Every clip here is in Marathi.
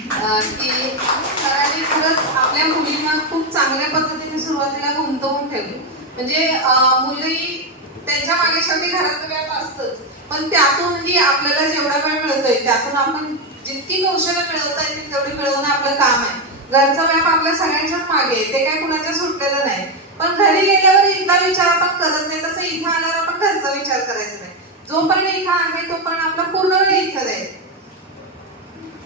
की सरांनी खरंच आपल्या मुलींना खूप चांगल्या पद्धतीने सुरुवातीला गुंतवून ठेवली. म्हणजे मुलंही त्यांच्या मागे शेवटी घरात व्याप असतंच, पण त्यातूनही आपल्याला जेवढा वेळ मिळतोय त्यातून आपण जितकी कौशल्य मिळवता येतील तेवढी मिळवणं आपलं काम आहे. घरचा व्याप आपल्या सगळ्यांच्याच मागे आहे, ते काय कुणाच्या सुटलेलं नाही. पण घरी गेल्यावर इथला विचार आपण करत नाही, तसं इथं आल्यावर आपण घरचा विचार करायचा नाही. जोपर्यंत इथं आहे तोपर्यंत आपला पूर्ण वेळ इथं द्यायचा.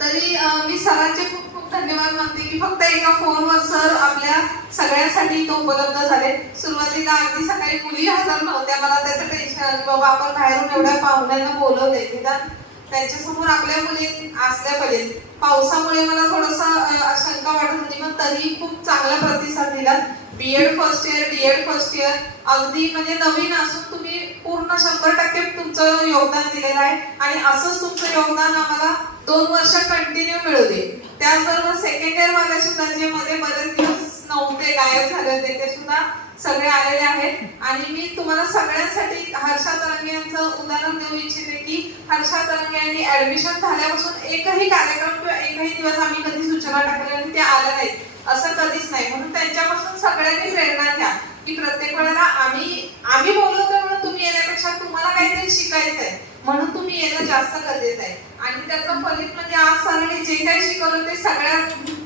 तरी मी सरांचे खूप खूप धन्यवाद मानते की फक्त एका फोनवर सर आपल्या सगळ्यांसाठी इथं उपलब्ध झाले. सुरुवातीला अगदी सकाळी मुली हजर नव्हत्या, मला त्याचं टेन्शन आलं बाबा आपण बाहेरून एवढ्या पाहुण्यांना बोलवलंय, निदान त्यांच्यासमोर आपल्या मुली असल्या पाहिजेत. पावसामुळे मला थोडंसं शंका वाटत होती, पण तरी खूप चांगला प्रतिसाद दिला. BEd first year, DEd first year, अगदी म्हणजे नवीन असून तुम्ही पूर्ण 100% तुमचं योगदान दिलेलं आहे आणि असंच तुमचं योगदान आम्हाला 2 वर्ष कंटिन्यू मिळू दे. त्याचबरोबर सेकंड इयर वाले सुद्धा जे मध्ये बरेच दिवस नव्हते, गायब झाले होते, ते सुद्धा सगळे आलेले आहेत. आणि मी तुम्हाला सगळ्यांसाठी हर्षा तरंगे यांचं उदाहरण देऊ इच्छिते की हर्षा तरंगे यांनी ऍडमिशन झाल्यापासून एकही कार्यक्रम किंवा एकही दिवस आम्ही कधी सूचना टाकल्या आणि ते आल्या नाहीत असं कधीच नाही. म्हणून त्यांच्यापासून सगळ्यांनी प्रेरणा घ्या की प्रत्येक वेळेला आम्ही बोलवतोय म्हणून तुम्ही येण्यापेक्षा तुम्हाला काहीतरी शिकायचं आहे म्हणून तुम्ही येणं जास्त गरजेचं आहे. आणि त्याचं फलित म्हणजे आज सरांनी जे काही शिकवलं ते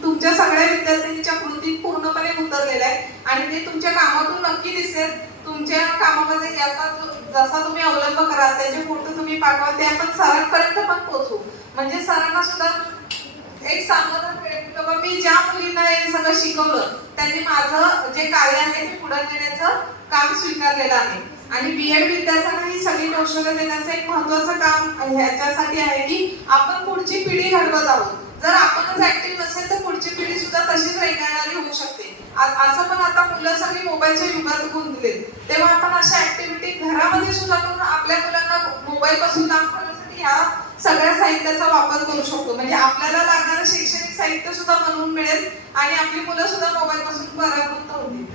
तुमच्या सगळ्या विद्यार्थ्यांच्या कृतीत पूर्णपणे उतरलेलं आहे आणि ते तुमच्या कामातून नक्की दिसेल. तुमच्या कामामध्ये जसा तुम्ही अवलंब कराल त्याचे फोटो तुम्ही पाठवा, ते आपण सरांपर्यंत पण पोहोचू. म्हणजे सरांना सुद्धा एक समाधान मिळेल की बाबा मी ज्या मुलींना हे सगळं शिकवलं त्यांनी माझं जे कार्य आहे ते पुढे नेण्याचं काम स्वीकारलेलं आहे. आणि बीएड विद्यार्थ्यांना ही सगळी कौशल्य देण्याचं एक महत्त्वाचं काम ह्याच्यासाठी आहे की आपण पुढची पिढी घडवत आहोत. जर आपणच ऍक्टिव्ह नसेल तर पुढची पिढी सुद्धा तशीच रेंगाळणारी होऊ शकते. असं पण आता मुलं सगळी मोबाईलच्या युगात गुंतलेत, तेव्हा आपण अशा ऍक्टिव्हिटी घरामध्ये सुद्धा करून आपल्या मुलांना मोबाईल पासून लांब ठेवण्यासाठी ह्या सगळ्या साहित्याचा वापर करू शकतो. म्हणजे आपल्याला लागणारं शैक्षणिक साहित्य सुद्धा बनवून मिळेल आणि आपली मुलं सुद्धा मोबाईल पासून परावृत्त होतील.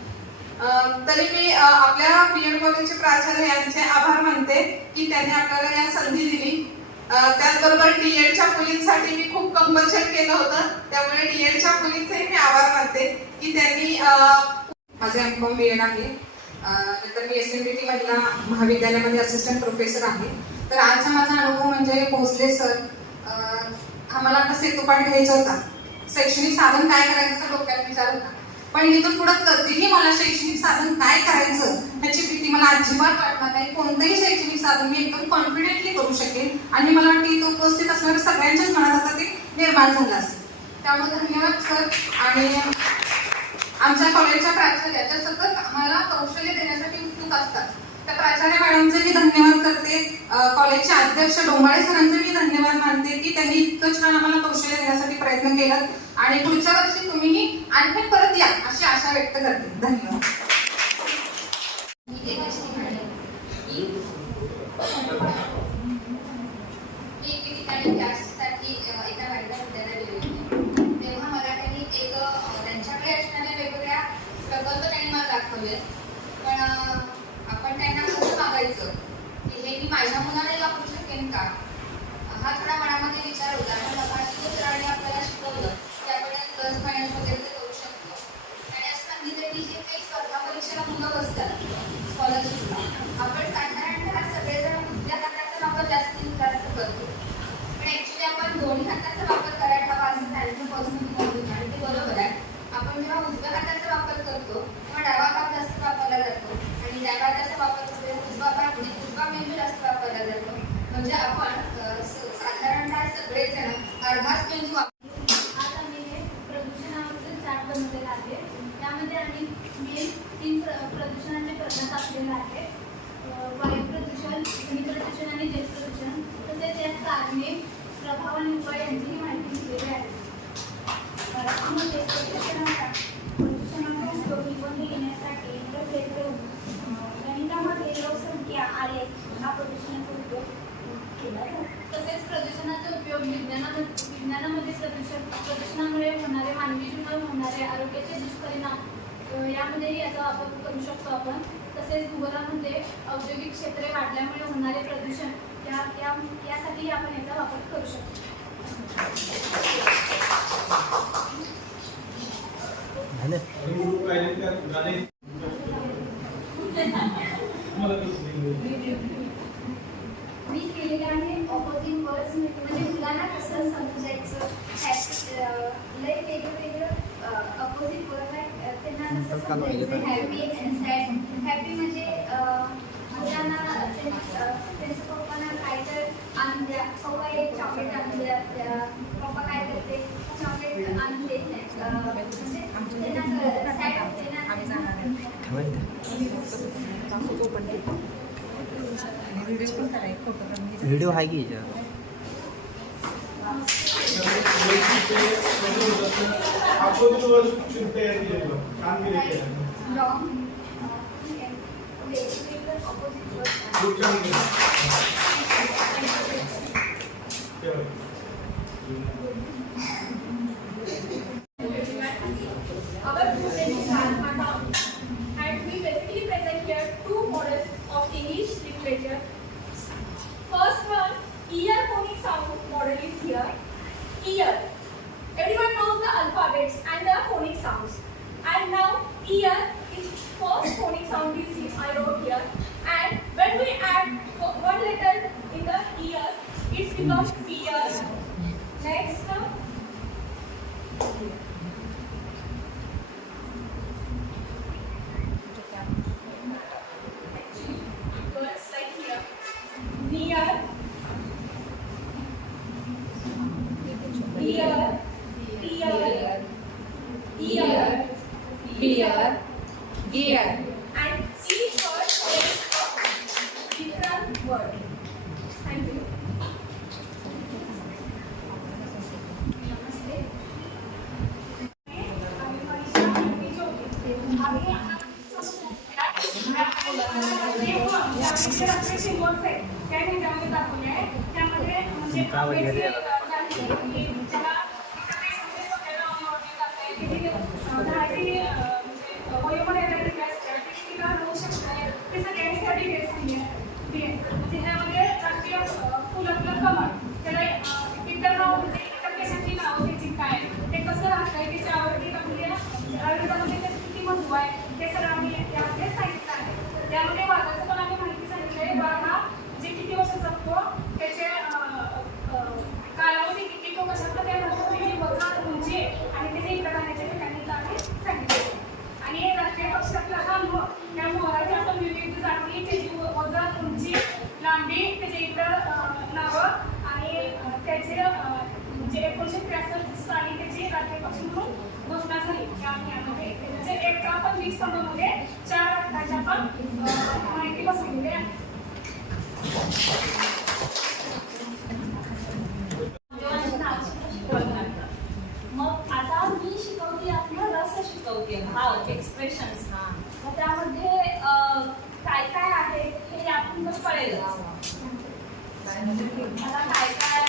तरी मी आपल्या बीएड कॉलेजचे प्राचार्य यांचे आभार मानते की त्यांनी आपल्याला या संधी दिली. त्याचबरोबर डीएडच्या मुलींसाठी मी खूप कंपल्शन केलं होतं, त्यामुळे डीएडच्या मुलींचे मी आभार मानते की त्यांनी माझे एमकॉम बीएड आहे. नंतर मी एसएनडीटी महिला महाविद्यालयामध्ये असिस्टंट प्रोफेसर आहे. तर आजचा माझा अनुभव म्हणजे भोसले सर, आम्हाला आता सेतूपाठ घ्यायचा होता, शैक्षणिक साधन काय करायचं डोक्यात विचार होता, पण इथून पुढे कधीही मला शैक्षणिक साधन काय करायचं ह्याची भीती मला अजिबात वाटणार नाही. कोणतंही शैक्षणिक साधन मी एकदम कॉन्फिडेंटली करू शकेन आणि मला वाटतं इथं उपस्थित असणाऱ्या सगळ्यांच्याच मनात आता ते निर्माण झालं असेल. त्यामुळे धन्यवाद सर. आणि आमच्या कॉलेजच्या प्राचार्या ज्या सतत आम्हाला कौशल्य देण्यासाठी उत्सुक असतात त्या प्राचार्य मॅडमचे मी धन्यवाद करते. कॉलेजचे अध्यक्ष डोंबाळे सरांचे मी धन्यवाद मानते की त्यांनी इतकं छान आम्हाला कौशल्य देण्यासाठी प्रयत्न केला आणि पुढच्या वर्षी तुम्हीही आणखी परत या अशी आशा व्यक्त करते. धन्यवाद. पण आपण त्यांना कसं मागायचं की हे मी माझ्या मुलालाही वापरू शकेन का, हा थोडा मनामध्ये विचार होता. पण मगाशी सरांनी आपल्याला शिकवलं की आपण प्लस मायनस वगैरे करू शकतो. आणि असं सांगितलं की जे काही स्पर्धा परीक्षेला मुलं बसतात स्कॉलरशिपला, आपण साधारणतः सगळेजण उजव्या हाताचा वापर जास्तीत जास्त करतो, पण ऍक्च्युली आपण दोन्ही हाताचा वापर करायला हवा असं त्यांचं पर्सनल मत होतं आणि ते बरोबर आहे. आपण जेव्हा उजव्या हाताचा वापर करतो तेव्हा डावा हात जास्त वापरला जातो आणि डाव्या हाताचा वापर करतो उजवा मेंदू जास्त वापरला जातो. म्हणजे आपण साधारणतः सगळेजण अर्धाच मेंदू वापरतो. आज आम्ही हे प्रदूषणावरचं चार्ट बनवलेलं आहे. त्यामध्ये आम्ही मेन 3 प्रदूषणाचे प्रकार टाकलेले आहे: वायू प्रदूषण, ध्वनी प्रदूषण आणि जल प्रदूषण. तसेच यात कारणे, प्रभाव आणि उपाय यांचीही माहिती दिलेली आहे. प्रदूषणाचा उपयोग निबंध येण्यासाठी तसेच गणितामध्ये लोकसंख्या आलेख हा प्रदूषणाचा उपयोग केला जातो. तसेच प्रदूषणाचा उपयोग विज्ञानामध्ये प्रदूषणामुळे होणारे मानवी जीवनावर होणारे आरोग्याचे दुष्परिणाम यामध्येही याचा वापर करू शकतो आपण. तसेच भूगोलामध्ये औद्योगिक क्षेत्रे वाढल्यामुळे होणारे प्रदूषण यासाठी आपण याचा वापर करू शकतो. मी केलेले आहे ऑपोजिट वर्ड्स म्हणजे मुलांना कसं समजायचं लय वेगवेगळं अपोजिट वर्ड आहे त्यांना कसं समजायचं हॅपी अँड सॅड हॅपी म्हणजे मुलांना त्यांच्या पप्पांना काय तर आणून द्या पप्पा एक चॉकलेट आणून द्या पप्पा काय करते चॉकलेट आणून देत नाही म्हणजे त्यांना सॅड होते ना व्हिडिओ आहे की याच्यावर wrong वेगवेगळं opposite word Our full name is Radha, and we basically present here two models of English literature. First one, ear phonic sound model is here. Ear. Everyone knows the alphabets and the phonic sounds. And now ear is first phonic sound is I wrote here. And when we add one letter in the ear, it becomes ear. Next. Words like here. Near. Ear. Ear. Ear. Beer, gear. And each word is a different word. Thank you. नमस्ते त्यामध्ये वादाचं पण आम्ही माहिती सांगितलंय बाळा जे किती वर्ष जगतो त्याचे कालावधी किती तो कशा प्रकारे त्याची वजन उंची आणि त्याचे इकडे राहण्याचे ठिकाणी आम्ही सांगितले आणि राष्ट्रीय पक्षातला हा त्या मोहराच्या आपण विविध जाती त्याची वजन उंची लांबी त्याचे इकडं नावं आणि त्याचे जे 1963 साली त्याची राष्ट्रीय पक्ष म्हणून घोषणा झाली यामध्ये म्हणजे एका पण 20 स्तंभामध्ये 4 अर्थाच्या पण माहिती बसवलेली आहे. मग आता मी शिकवते आपलं रस शिकवते भाव एक्सप्रेशन्स मग त्यामध्ये काय काय आहे हे आपण कळेल मला काय काय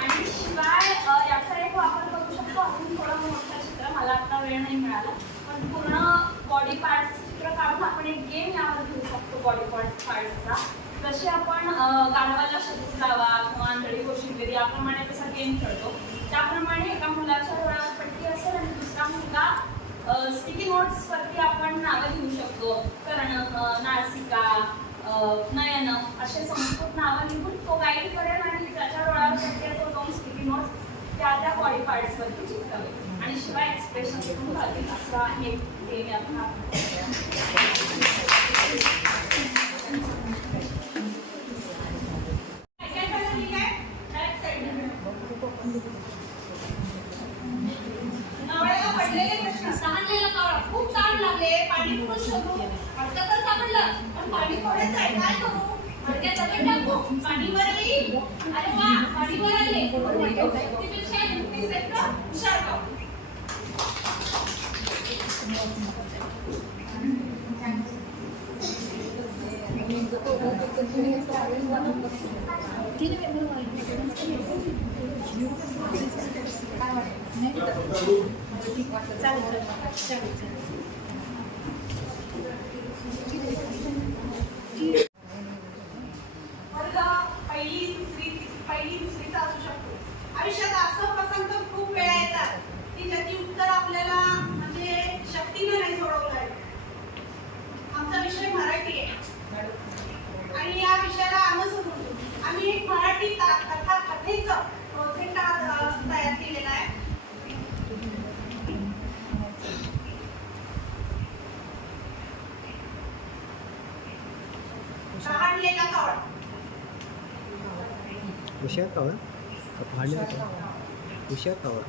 आणि शिवाय याचा एक वापर करू शकतो आपण थोडं मोठं चित्र मला आता वेळ नाही मिळाला पण पूर्ण बॉडी पार्ट्स चित्र काढून आपण एक गेम यावर घेऊ शकतो बॉडी पार्ट्सचा जसे आपण गाढवाला शब्द लावा किंवा आंधळी कोशिंबिरी याप्रमाणे तसा गेम खेळतो त्याप्रमाणे एका मुलाच्या डोळ्यावर पट्टी असेल आणि दुसरा मुलगा स्टिकी नोट्सवरती आपण नावं लिहू शकतो कर्ण नासिका नयन असे संस्कृत नावं लिहून तो गाईड करेल आणि त्याच्या डोळ्यावर पट्टी तो दोन स्टिकी नोट्स त्या बॉडी पार्ट्सवरती चिकटावेल आणि शिवाय एक्सप्रेशन पण घालेल असा एक गेम आपण पडलेले प्रश्न सांडलेला कावळा खूप ताण लागले पाणी कुठून शोधू अर्थ तर सापडलं पण पाणी थोडेच आहे काय करू मडक्यात दगड टाकू पाणी वर येईल अरे वा पाणी वर आले हुशार का पहिली दुसरीचा असू शकतो आयुष्यात असं प्रसंग खूप वेळा येतात मराठी कथा कथेचं प्रोजेक्ट तयार केलेला आहे. कहाणलेला कावळा. हुशार कावळा भांडले हुशार कावळा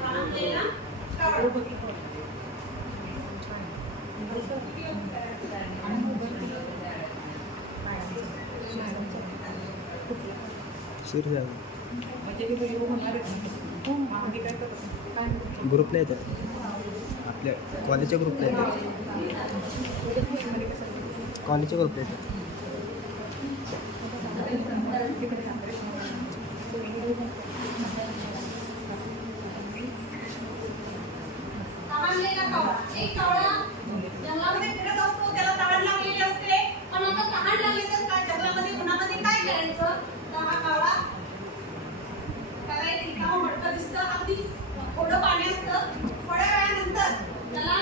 कहाणलेला कावळा. शिर ग्रुपला येतात आपल्या कॉलेजच्या ग्रुपला येतात कॉलेजच्या ग्रुपला येतात कहाणलेला कावळा. एक कावळा जंगलामध्ये फिरत असतो, त्याला तहान लागलेली असते. पण आता तहान लागली तर काय जंगलामध्ये उन्हामध्ये काय करायचं? तर हा कावळा त्याला एक रिकामं मडकं दिसतं, अगदी थोडं पाणी असतं. थोड्या वेळानंतर त्याला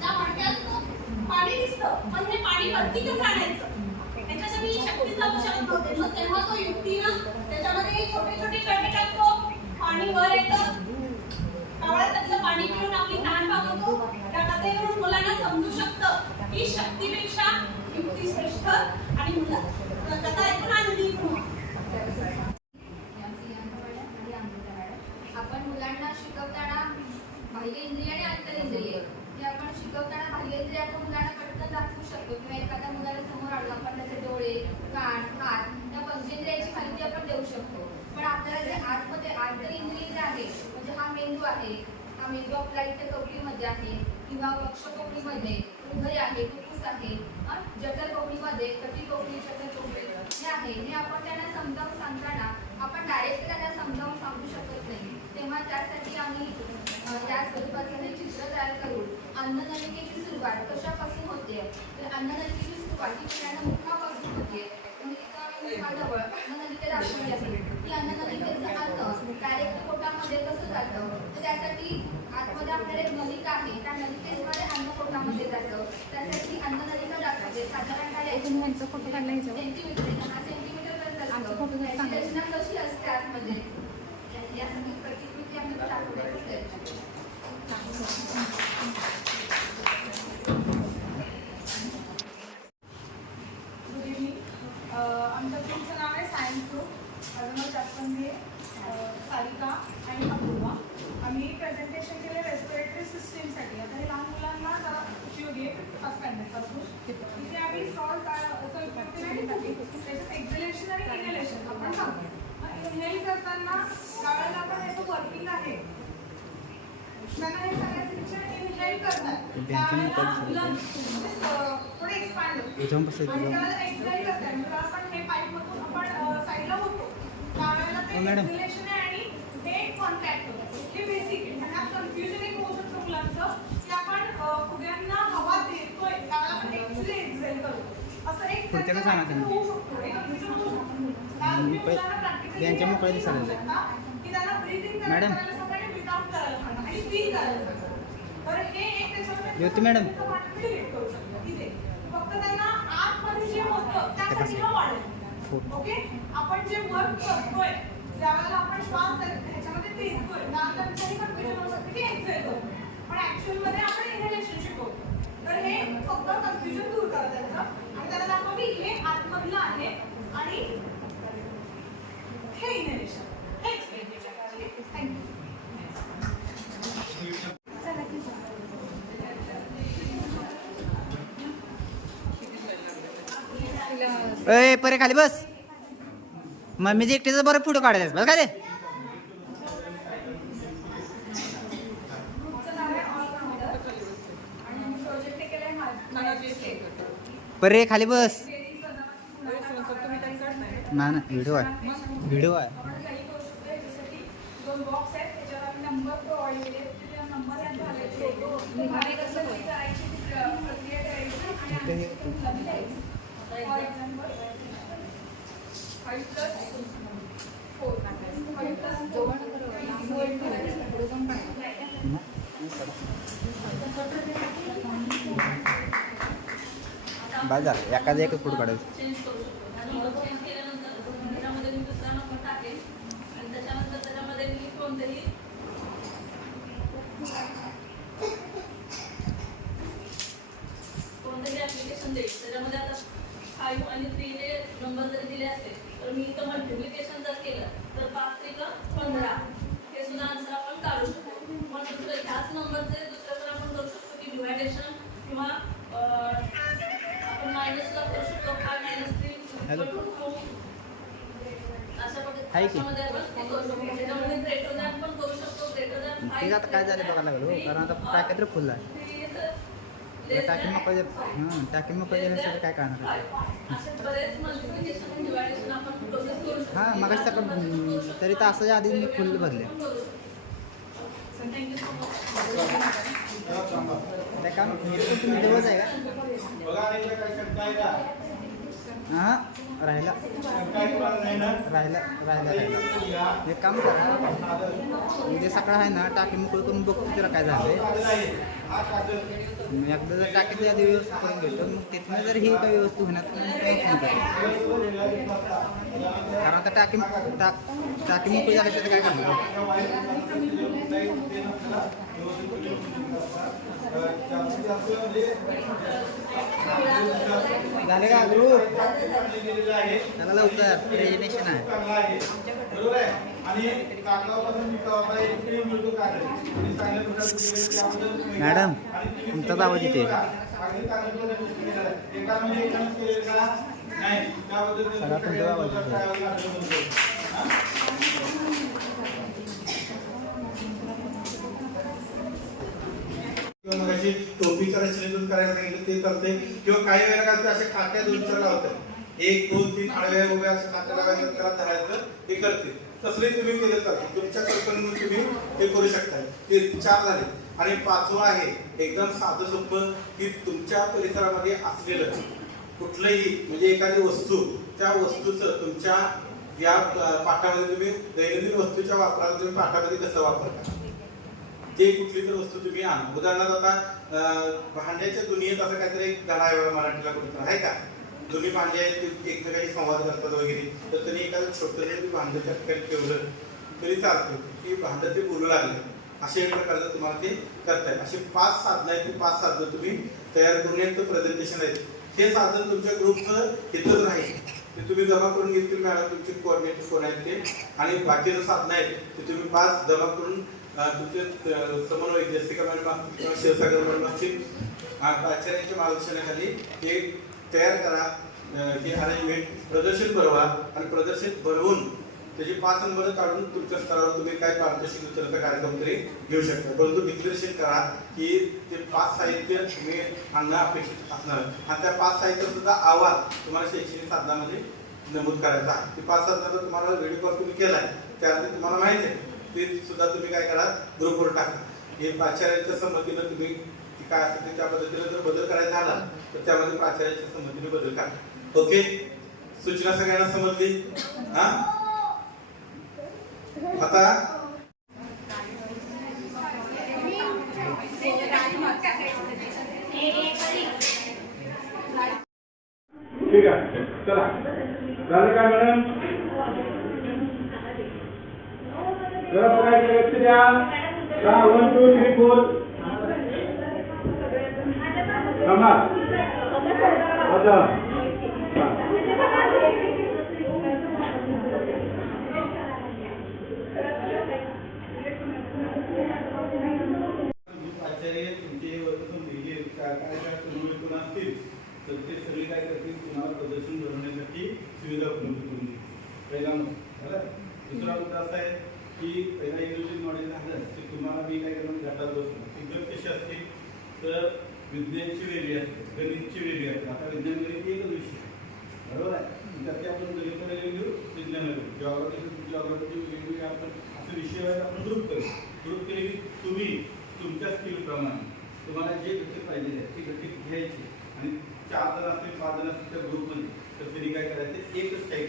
त्या मडक्यात पाणी दिसतं, पण हे पाणी वरती कसं आणायचं? त्याच्यासाठी शक्ती चालू शकत नव्हते. मग तेव्हा तो युक्तीनं त्याच्यामध्ये छोटे छोटे खड्डे टाकतो, पाणी वर येतं. कावळा त्यातलं पाणी पिऊन आपली तहान भागवतो. त्या कथेवरून मुलांना समजू शकतं की शक्तीपेक्षा युक्ती श्रेष्ठ आणि मुला कथा ऐकून आनंदी व्हा. आपण मुलांना शिकवताना बाह्य इंद्रिय आणि अंतरिंद्रिय हे आपण शिकवताना बाह्य इंद्रिय आपण मुलांना पटकन दाखवू शकतो किंवा एखाद्या मुलाला समोर आणलं आपण त्याचे डोळे कान हात त्या पंचेंद्रियाची माहिती आपण देऊ शकतो. पण आपल्याला जे आतमध्ये आंतरिंद्रिय जे आहे म्हणजे हा मेंदू आहे, हा मेंदू आपल्या इथे कवटीमध्ये आहे किंवा वक्षकोपरीमध्ये हृदय आहे, फुफ्फुस आहे, जठर कोपरीमध्ये कटी कोपरी जठर कोपरी हे आहे. हे आपण त्यांना समजावून सांगताना आपण डायरेक्ट त्यांना समजावून सांगू शकत नाही. तेव्हा त्यासाठी आम्ही त्या स्वरूपाचं हे चित्र तयार करून अन्ननलिकेची सुरुवात कशापासून होते तर अन्ननलिकेची सुरुवात ही पहिल्यांदा मुखापासून होते. मुखाजवळ अन्ननलिका दाखवली आहे. ती अन्ननलिकेचं अन्न डायरेक्ट पोटामध्ये कसं जातं तर त्यासाठी आतमध्ये आपल्याला एक नलिका आहे, त्या नलिकेद्वारे अन्न पोटामध्ये जातं. त्यासाठी अन्ननलिका दाखवते. साधारणतः फोटो काढला सेंटीमीटर 10 सेंटीमीटर पर्यंत असतं. त्याची रचना कशी असते आतमध्ये या सगळी प्रतिकृती आम्ही दाखवण्याचा प्रयत्न केला. Good evening. आमच्या ग्रुपचं नाव आहे सायन्स ग्रुप. माझं नाव जास्वंदी, सारिका आणि अपूर्वा. आम्ही प्रेझेंटेशन केले रेस्पिरेटरी सिस्टीमसाठी. आता हे लहान मुलांना जरा उपयोगी आहे फर्स्ट स्टँडर्डपासून. तिथे आम्ही स्टॉलचा उपयोग केला आहे. त्याच्यात एक्झलेशन आणि इनहेलेशन आपण सांगतो. इनहेल करताना गावाला आपण याचं वर्किंग आहे. त्यांना हे सगळ्यापेक्षा इनहेल करतात त्यावेळेला लंग्स थोडे एक्सपांड होतात आणि त्याला एक्झेल करतात. म्हणजे आपण हे पाईपमधून आपण साईडला होतो त्यावेळेला ते एक्झलेशन आहे आणि हे कॉन्टॅक्ट होतं. हे बेसिक आहे. आणि आता कन्फ्युजन एक होऊ शकतं मुलांचं की आपण फुग्यांना हवा देतोय त्यावेळेला आपण ॲक्च्युली एक्झेल करतो. असं एक होऊ शकतो. हे कन्फ्युजन होऊ शकतं. यांच्या मोकळ्या दिसायला की त्यांना ब्रीथिंग करायला सांगा आणि ब्रीथ आउट करायला सांगा आणि फील करायला सांगा. तर हे एक त्याच्यामध्ये मॅडम करू शकतो. तिथे फक्त त्यांना आतमध्ये जे होतं त्यासाठी वाढेल. ओके, आपण जे वर्क करतोय त्यावेळेला आपण श्वास ह्याच्यामध्ये देतोय त्यानंतर त्यांनी कन्फ्युजन होऊ शकते की एक्झेल करतो पण ऍक्च्युअल मध्ये आपण इनहेलेशन शिकवतो. तर हे फक्त कन्फ्युजन दूर करा त्याचं आणि त्याला दाखवा की हे आतमधलं आहे आणि हे इनहेलेशन हे एक्सपेरिमेंट. थँक्यू. ए परे खाली बस. मम्मीचे एकटीचा बरं फोटो काढायला बस काय ते परे खाली बस. ना ना व्हिडिओ आहे व्हिडिओ आहे. दोन बॉक्स आहेत त्याच्यावर आम्ही नंबर प्रोव्हाइड केले. नंबर यांचा प्रक्रिया करायची आणि फॉर एक्झाम्पल 5 + 4 5 + 4 बस झालं एखादा एकच फोटो काढायचं. चेंज करू शकतो आणि नंबर चेंज केल्यानंतर त्याच्यामध्ये मी दुसरा नंबर टाकेल आणि त्याच्यानंतर त्याच्यामध्ये मी कोणतंही ॲप्लिकेशन देईल. त्याच्यामध्ये आता 5 आणि 3 जे नंबर जरी दिले असले तर मी इथं मल्टिप्लिकेशन जर केलं तर 5 3 15 हे सुद्धा आन्सर आपण काढू शकतो. मग दुसरं ह्याच नंबरचे दुसरं तर आपण करू शकतो की डिव्हायडेशन किंवा आपण मायनस सुद्धा करू शकतो. 5 - 3 2 अशा आहे की? पद्धतीमध्ये आपण ते करू शकतो. त्याच्यामध्ये ग्रेटर दॅन पण करू शकतो. ग्रेटर दॅन ते आता काय झालं बघायला लागलो कारण आता पॅकेट फुल आहे. टाकी मग देण्यासाठी काय करणार असे बरेच मल्टिप्लिकेशन आणि डिव्हायडेशन आपण प्रोसेस करू शकतो. हां मग सकाळ तरी तासाच्या आधी मी फुल भरले. Thank you so much. त्या काम तुम्ही दिवस आहे का? हां राहिला एक काम करा उद्या सकाळ आहे ना टाकी मोकळी करून बघतो तिला काय झालं एकदा जर टाकीच्या आधी व्यवस्थित करून घेतो मग तिथनं जर ही काही व्यवस्था होणार कारण आता टाकी मोकळी झाल्याशिवाय काय करणार. झाले का ग्रुप त्याला लवकर प्रेझेंटेशन आहे. मॅडम तुमचाच आवाज येते. सगळा तुमचा आवाज येतो. किंवा मग अशी टोपीच्या रचनेतून करायला सांगितलं ते करते किंवा काही वेळेला काय होतं, अशा काट्या 2-4 लावतात 1 2 3 आडव्या उभ्या अशा काट्या लावायच्या त्याला धरायचं हे करते. तसले तुम्ही केलं चालते. तुमच्या कल्पनेतून तुम्ही हे करू शकता. ते 4 झाले. आणि 5वं आहे एकदम साधं सोपं की तुमच्या परिसरामध्ये असलेलं कुठलंही म्हणजे एखादी वस्तू त्या वस्तूचं तुमच्या या पाठामध्ये तुम्ही दैनंदिन वस्तूच्या वापराला तुम्ही पाठामध्ये कसं वापरता ते कुठली तर वस्तू तुम्ही आणा. उदाहरणार्थ आता भांड्याच्या दुनियेत असं काहीतरी एक धडा आहे मराठीला कुठं आहे का? दोन्ही भांडे आहेत एकमेकांशी संवाद करतात वगैरे तर त्यांनी एखादं छोटं जरी भांडं त्या ठिकाणी ठेवलं तरी चालतं की भांडं ते बोलू लागले. अशा एक प्रकारचं तुम्हाला ते करताय. अशी 5 साधनं आहेत. ती 5 साधनं तुम्ही तयार करून एक प्रेझेंटेशन आहेत. हे साधन तुमच्या ग्रुपचं हितच राहील. ते तुम्ही जमा करून घेतील मॅडम तुमचे कोऑर्डिनेटर कोण आहेत ते आणि बाकीचं साधनं आहेत ते तुम्ही 5 जमा करून तुमचे समन्वय जसिका मॅडम असतील किंवा शिवसागर मॅडम असतील आचार्यांच्या मार्गदर्शनाखाली हे तयार करा. हे अरेंजमेंट प्रदर्शन बनवा आणि प्रदर्शन बनवून त्याची 5 नंबर काढून तुमच्या स्तरावर तुम्ही काय पारितोषिक वितरणाचा कार्यक्रम तरी घेऊ शकता. परंतु डिक्लेरेशन करा की ते 5 साहित्य तुम्ही आणणं अपेक्षित असणार आणि त्या 5 साहित्य सुद्धा अहवाल तुम्हाला शैक्षणिक साधनामध्ये नमूद करायचा आहे. ते 5 साधनाचा तुम्हाला व्हिडिओ कॉल तुम्ही केलाय त्यानंतर तुम्हाला माहिती आहे ते सुद्धा तुम्ही काय करा ग्रुपवर टाका. हे प्राचार्यांच्या संमतीनं तुम्ही काय असेल त्या पद्धतीने जर बदल करायचा झाला तर त्यामध्ये प्राचार्यांच्या संमतीने बदल करा. ओके सूचना सगळ्यांना समजली? हा आता ठीक आहे चला झालं काय मॅडम? जरा बघायचं लक्ष द्या. 1 2 3 4 थांबा आता आचार्य तुमचे काय असतील तर ते सगळे काय करतील तुम्हाला प्रदर्शन बनवण्यासाठी सुविधा उपलब्ध करून देतील. पहिला मुद्दा. दुसरा मुद्दा असा आहे की पहिला इंग्लिश मॉडेल झालं की तुम्हाला मी काय करणार गटात बसलो. गट कशी असते तर विज्ञानची वेगळी असते गणितची वेगळी असते. आता विज्ञान गणित एकच विषय बरोबर आहे. त्यात आपण गणित घेऊ विज्ञान जॉग्राफी वेगवेगळे आपण असे विषय आपण ग्रुप केले की तुम्ही तुमच्या स्किलप्रमाणे तुम्हाला जे घटक पाहिजे ते घटक घ्यायचे आणि 4 जण असतील 5 जण असतील त्या ग्रुपमध्ये तर त्यांनी काय करायचं एकच टाईप